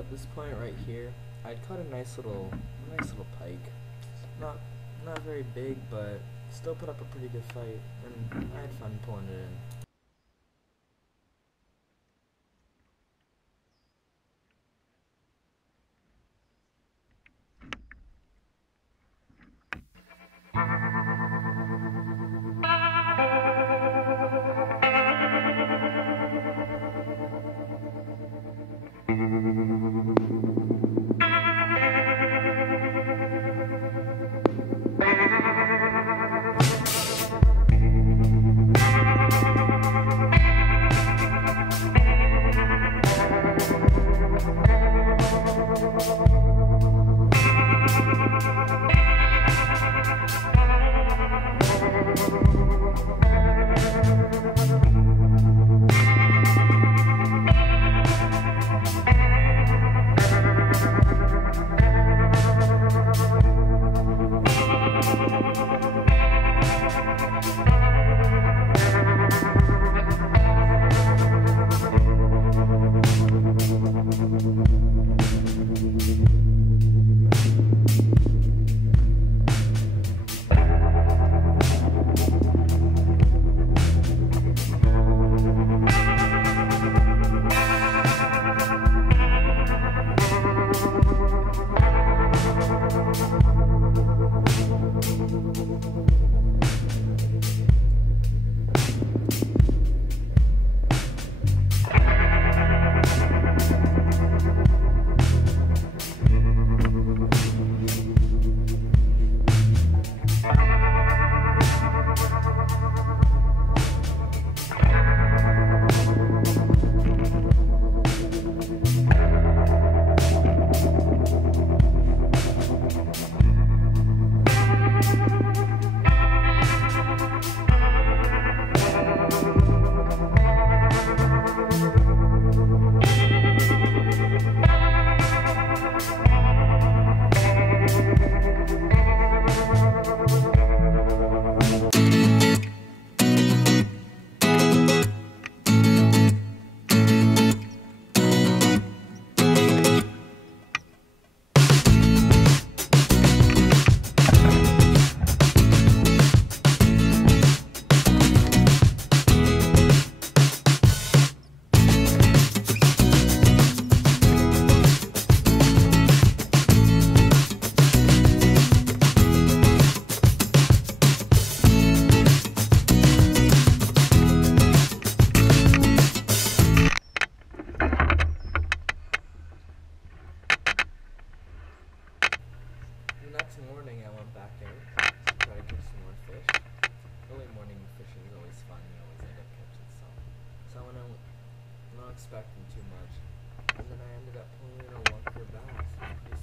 So at this point right here, I'd caught a nice little pike. Not not very big, but still put up a pretty good fight, and I had fun pulling it in. The next morning I went back out to try to catch some more fish. Early morning fishing is always fun, you always end up catching some. So I went out not expecting too much, and then I ended up pulling in a lunker bass. It was pretty